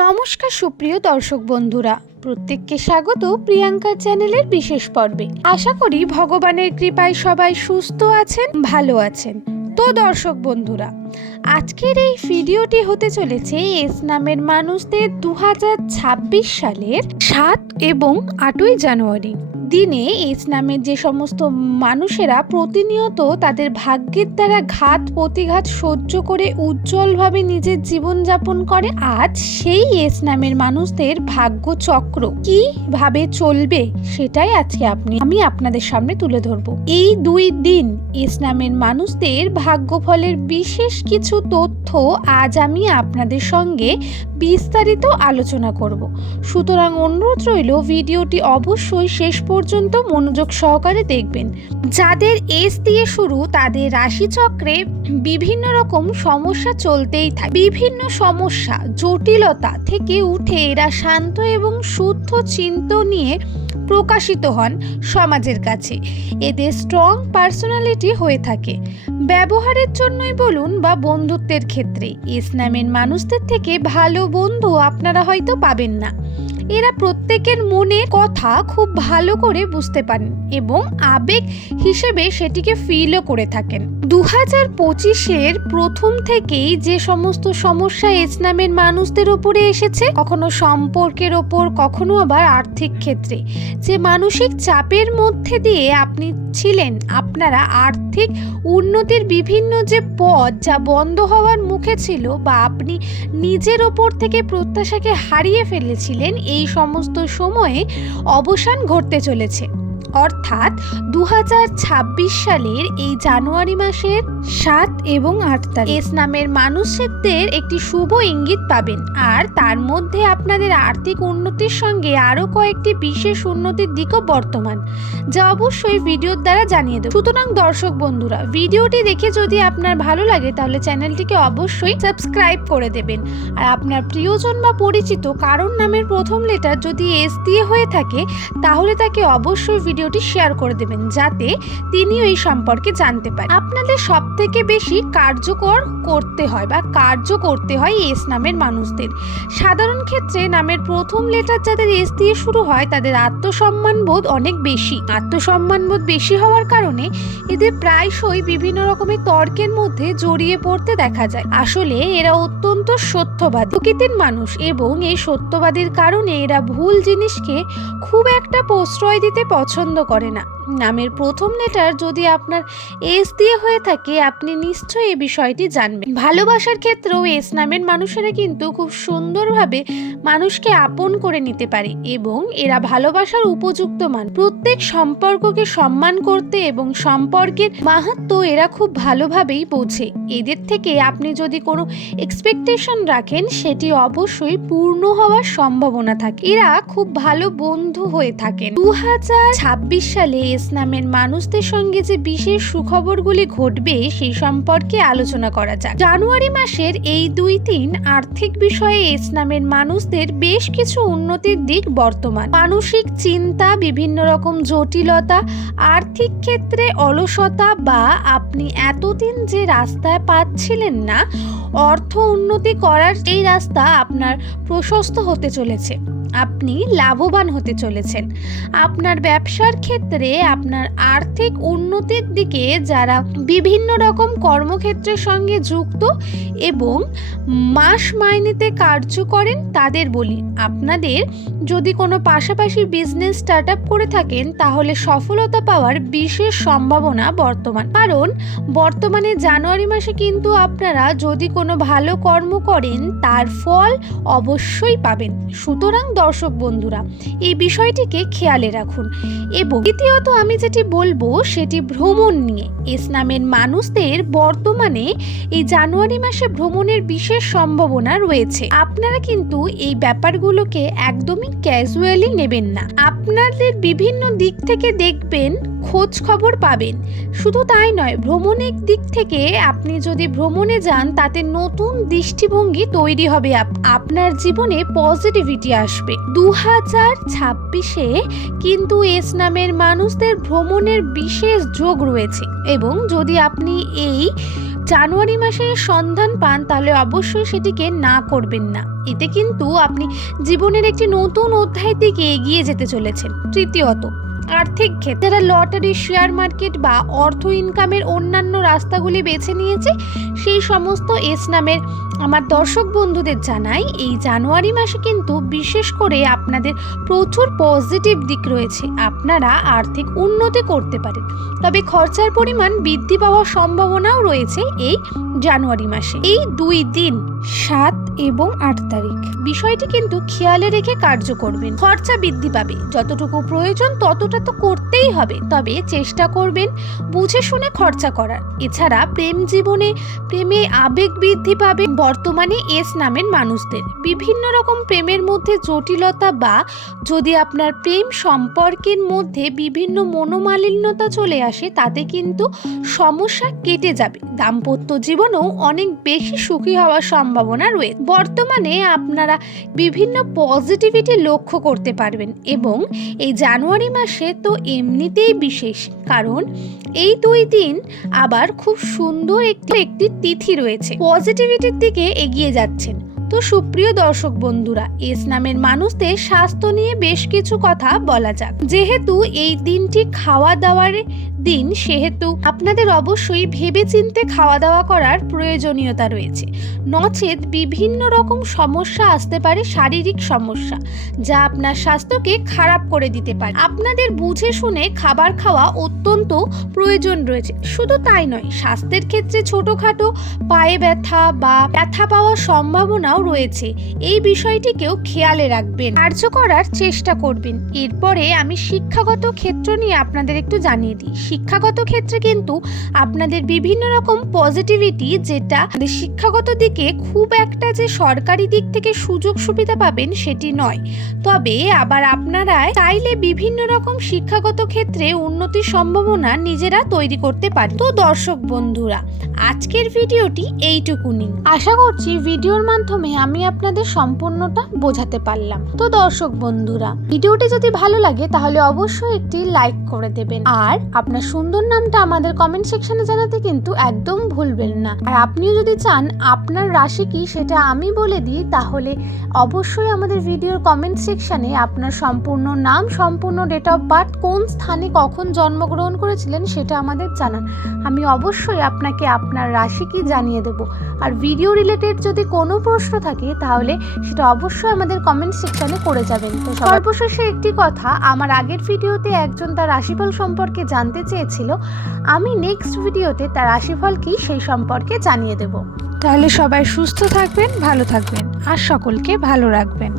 নমস্কার সুপ্রিয় দর্শক বন্ধুরা, প্রত্যেককে স্বাগত প্রিয়াঙ্কার চ্যানেলের বিশেষ পর্বে। আশা করি ভগবানের কৃপায় সবাই সুস্থ আছেন, ভালো আছেন। তো দর্শক বন্ধুরা, আজকের এই ভিডিওটি হতে চলেছে এস নামের মানুষদের দু হাজার ছাব্বিশ সালের সাত এবং আটই জানুয়ারি। দিনে এস নামের যে সমস্ত মানুষেরা প্রতিনিয়ত তাদের ভাগ্যের দ্বারা ঘাত প্রতিঘাত সহ্য করে উজ্জ্বলভাবে নিজের জীবনযাপন করে, আজ সেই এস নামের মানুষদের ভাগ্য চক্র কীভাবে চলবে সেটাই আজকে আপনি আমি আপনাদের সামনে তুলে ধরব। এই দুই দিন এস নামের মানুষদের ভাগ্যফলের বিশেষ কিছু তথ্য আজ আমি আপনাদের সঙ্গে বিস্তারিত আলোচনা করব। সুতরাং অনুরোধ রইল, ভিডিওটি অবশ্যই শেষ পর্যন্ত মনোযোগ সহকারে দেখবেন। যাদের এস দিয়ে শুরু, তাদের রাশিচক্রে বিভিন্ন রকম সমস্যা চলতেই থাকে। বিভিন্ন সমস্যা, জটিলতা থেকে উঠে এরা শান্ত এবং শুদ্ধ চিন্ত নিয়ে প্রকাশিত হন সমাজের কাছে। এদের স্ট্রং পার্সোনালিটি হয়ে থাকে। ব্যবহারের জন্যই বলুন বা বন্ধুত্বের ক্ষেত্রে। ইসলামের মানুষদের থেকে ভালো বন্ধু আপনারা হয়তো পাবেন না। এরা প্রত্যেকের মনের কথা খুব ভালো করে বুঝতে পারেন এবং আবেগ হিসেবে সেটিকে ফিলও করে থাকেন। দু হাজার পঁচিশের প্রথম থেকেই যে সমস্ত সমস্যা এস নামের মানুষদের ওপরে এসেছে, কখনো সম্পর্কের ওপর, কখনো আবার আর্থিক ক্ষেত্রে। যে মানসিক চাপের মধ্যে দিয়ে আপনি ছিলেন, আপনারা আর্থিক উন্নতির বিভিন্ন যে পথ যা বন্ধ হওয়ার মুখে ছিল বা আপনি নিজের ওপর থেকে প্রত্যাশাকে হারিয়ে ফেলেছিলেন, এই সমস্ত সময়ে অবসান ঘটতে চলেছে। অর্থাৎ দু হাজার ছাব্বিশ সালের এই জানুয়ারি মাসের সাত এবং আট তারিখ। এস নামের মানুষদের একটি শুভ ইঙ্গিত পাবেন। আর তার মধ্যে আপনাদের আর্থিক উন্নতির সঙ্গে আরও কয়েকটি বিশেষ উন্নতির দিকও বর্তমান, যা অবশ্যই ভিডিওর দ্বারা জানিয়ে দেব। সুতরাং দর্শক বন্ধুরা, ভিডিওটি দেখে যদি আপনার ভালো লাগে, তাহলে চ্যানেলটিকে অবশ্যই সাবস্ক্রাইব করে দেবেন। আর আপনার প্রিয়জন বা পরিচিত কারণ নামের প্রথম লেটার যদি এস দিয়ে হয়ে থাকে, তাহলে তাকে অবশ্যই ভিডিওটি শেয়ার করে দেবেন যাতে তিনিও এই সম্পর্কে জানতে পারেন। আপনাদের সব থেকে বেশি কার্যকর করতে হয় বা কার্য করতে হয় এস নামের মানুষদের। সাধারণ ক্ষেত্রে নামের প্রথম লেটার যাদের এস দিয়ে শুরু হয়, তাদের আত্মসম্মান বোধ অনেক বেশি। আত্মসম্মান বোধ বেশি হওয়ার কারণে এদের প্রায়শই বিভিন্ন রকমের তর্কের মধ্যে জড়িয়ে পড়তে দেখা যায়। আসলে এরা অত্যন্ত সত্যবাদী প্রকৃতির মানুষ এবং এই সত্যবাদীর কারণে এরা ভুল জিনিসকে খুব একটা প্রশ্রয় দিতে পছন্দ করে না নামের প্রথম লেটার যদি আপনার এস দিয়ে হয়ে থাকে, আপনি নিশ্চয়ই এই বিষয়টি জানবেন। ভালোবাসার ক্ষেত্রেও এস নামের মানুষেরা কিন্তু খুব সুন্দরভাবে মানুষকে আপন করে নিতে পারে এবং এরা ভালোবাসার উপযুক্ত মান প্রত্যেক সম্পর্ককে সম্মান করতে এবং সম্পর্কের মাহাত্ম এরা খুব ভালোভাবেই বোঝে। এদের থেকে আপনি যদি কোনো এক্সপেকটেশন রাখেন, সেটি অবশ্যই পূর্ণ হওয়ার সম্ভাবনা থাকে। এরা খুব ভালো বন্ধু হয়ে থাকেন। দু সালে এস নামের মানুষদের সঙ্গে যে বিশেষ সুখবরগুলি ঘটবে সেই সম্পর্কে আলোচনা করা যাক। জানুয়ারি মাসের এই দুই তিন আর্থিক বিষয়ে এস নামের মানুষদের বেশ কিছু উন্নতির দিক বর্তমান। মানসিক চিন্তা, বিভিন্ন রকম জটিলতা, আর্থিক ক্ষেত্রে অলসতা বা আপনি এতদিন যে রাস্তায় পাচ্ছিলেন না, অর্থ উন্নতি করার এই রাস্তা আপনার প্রশস্ত হতে চলেছে। আপনি লাভবান হতে চলেছেন। আপনার ব্যবসার ক্ষেত্রে আপনার আর্থিক উন্নতির দিকে যারা বিভিন্ন রকম কর্মক্ষেত্রের সঙ্গে যুক্ত এবং মাস মাইনেতে কার্য করেন, তাদের বলি, আপনাদের যদি কোনো পাশাপাশি বিজনেস স্টার্ট আপ করে থাকেন, তাহলে সফলতা পাওয়ার বিশেষ সম্ভাবনা বর্তমান। কারণ, বর্তমানে জানুয়ারি মাসে কিন্তু আপনারা যদি কোনো ভালো কর্ম করেন, তার ফল অবশ্যই পাবেন। সুতরাং দর্শক বন্ধুরা, এই বিষয়টিকে খেয়ালে রাখুন। এবং দ্বিতীয়ত আমি যেটি বলব সেটি ভ্রমণ নিয়ে। ইসলামের মানুষদের বর্তমানে এই জানুয়ারি মাসে ভ্রমণের বিশেষ সম্ভাবনা রয়েছে। আপনারা কিন্তু এই ব্যাপারগুলোকে একদমই ক্যাজুয়ালি নেবেন না। আপনাদের বিভিন্ন দিক থেকে দেখবেন খোঁজ খবর পাবেন। শুধু তাই নয়, ভ্রমণের দিক থেকে আপনি যদি ভ্রমণে যান, তাতে নতুন দৃষ্টিভঙ্গি তৈরি হবে। আপ- আপনার জীবনে পজিটিভিটি আসবে। দু হাজার ছাব্বিশে কিন্তু এস নামের মানুষদের ভ্রমণের বিশেষ যোগ রয়েছে এবং যদি আপনি এই জানুয়ারি মাসে সন্ধান পান, তাহলে অবশ্যই সেটিকে না করবেন না। এতে কিন্তু আপনি জীবনের একটি নতুন অধ্যায়ের দিকে এগিয়ে যেতে চলেছেন। তৃতীয়ত আর্থিক ক্ষেত্রে যারা লটারি, শেয়ার মার্কেট বা অর্থ ইনকামের অন্যান্য রাস্তাগুলি বেছে নিয়েছে, সেই সমস্ত এস নামের আমার দর্শক বন্ধুদের জানাই, এই জানুয়ারি মাসে কিন্তু বিশেষ করে আপনাদের প্রচুর পজিটিভ দিক রয়েছে। আপনারা আর্থিক উন্নতি করতে পারেন। তবে খরচার পরিমাণ বৃদ্ধি পাওয়ার সম্ভাবনাও রয়েছে এই জানুয়ারি মাসে। এই দুই দিন, সাত এবং আট তারিখ। বিষয়টি কিন্তু খেয়ালে রেখে কার্য করবেন। খরচা বৃদ্ধি পাবে। যতটুকু প্রয়োজন ততটা তো করতেই হবে। তবে চেষ্টা করবেন বুঝে শুনে খরচা করার। এছাড়া প্রেম জীবনে প্রেমে আবেগ বৃদ্ধি পাবে বর্তমানে এস নামের মানুষদের। বিভিন্ন রকম প্রেমের মধ্যে জটিলতা বা যদি আপনার প্রেম সম্পর্কের মধ্যে বিভিন্ন মনোমালিন্যতা চলে আসে, তাতে কিন্তু সমস্যা কেটে যাবে। দাম্পত্য জীবনেও অনেক বেশি সুখী হওয়ার সম্ভাবনা রয়েছে। বর্তমানে আপনারা বিভিন্ন পজিটিভিটি লক্ষ্য করতে পারবেন এবং এই জানুয়ারি মাসে তো এমনিতেই বিশেষ, কারণ এই দুই দিন আবার খুব সুন্দর একটি একটি তিথি রয়েছে। পজিটিভিটির দিকে এগিয়ে যাচ্ছেন। তো সুপ্রিয় দর্শক বন্ধুরা, এস নামের মানুষদের স্বাস্থ্য নিয়ে বেশ কিছু কথা বলা যাক। যেহেতু এই দিনটি খাওয়া দাওয়ার দিন সেহেতু আপনাদের অবশ্যই ভেবেচিন্তে খাওয়া দাওয়া করার প্রয়োজনীয়তা রয়েছে। নচেত বিভিন্ন রকম সমস্যা আসতে পারে শারীরিক সমস্যা, যা আপনার স্বাস্থ্যকে খারাপ করে দিতে পারে। আপনাদের বুঝে শুনে খাবার খাওয়া অত্যন্ত প্রয়োজন রয়েছে। শুধু তাই নয়, স্বাস্থ্যের ক্ষেত্রে ছোটোখাটো পায়ে ব্যথা বা ব্যথা পাওয়ার সম্ভাবনাও রয়েছে। এই বিষয়টিকেও খেয়ালে রাখবেন। কার্য করার চেষ্টা করবেন। এরপরে আমি শিক্ষাগত ক্ষেত্র নিয়ে আপনাদের একটু জানিয়ে দিই। শিক্ষাগত ক্ষেত্রে কিন্তু আপনাদের বিভিন্ন রকম পজিটিভিটি যেটা শিক্ষাগত দিকে খুব একটা যে সরকারি দিক থেকে সুযোগ সুবিধা পাবেন সেটি নয়। তবে আবার আপনারা চাইলে বিভিন্ন রকম শিক্ষাগত ক্ষেত্রে উন্নতির সম্ভাবনা নিজেরা তৈরি করতে পারেন। তো দর্শক বন্ধুরা, আজকের ভিডিওটি এইটুকুনি। আশা করছি ভিডিওর মাধ্যমে আমি আপনাদের সম্পূর্ণটা বোঝাতে পারলাম। তো দর্শক বন্ধুরা, ভিডিওটি যদি ভালো লাগে তাহলে অবশ্যই একটি লাইক করে দেবেন। আর আপনার সুন্দর নামটা আমাদের কমেন্ট সেকশনে জানাতে কিন্তু একদম ভুলবেন না। আর আপনিও যদি চান আপনার রাশি কি সেটা আমি বলে দিই, তাহলে অবশ্যই আমাদের ভিডিওর কমেন্ট সেকশনে আপনার সম্পূর্ণ নাম, সম্পূর্ণ ডেট অফ বার্থ কোন স্থানে কখন জন্মগ্রহণ করেছিলেন সেটা আমাদের জানান। আমি অবশ্যই আপনাকে আপনার রাশি কি জানিয়ে দেব। আর ভিডিও রিলেটেড যদি কোনো প্রশ্ন থাকে, তাহলে সেটা অবশ্যই আমাদের কমেন্ট সেকশনে করে যাবেন। তো সর্বশেষে একটি কথা, আমার আগের ভিডিওতে একজন তার রাশিফল সম্পর্কে জানতে চেয়েছিল, আমি নেক্সট ভিডিওতে তার রাশিফল কি সেই সম্পর্কে জানিয়ে দেব। তাহলে সবাই সুস্থ থাকবেন, ভালো থাকবেন, আর সকলকে ভালো রাখবেন।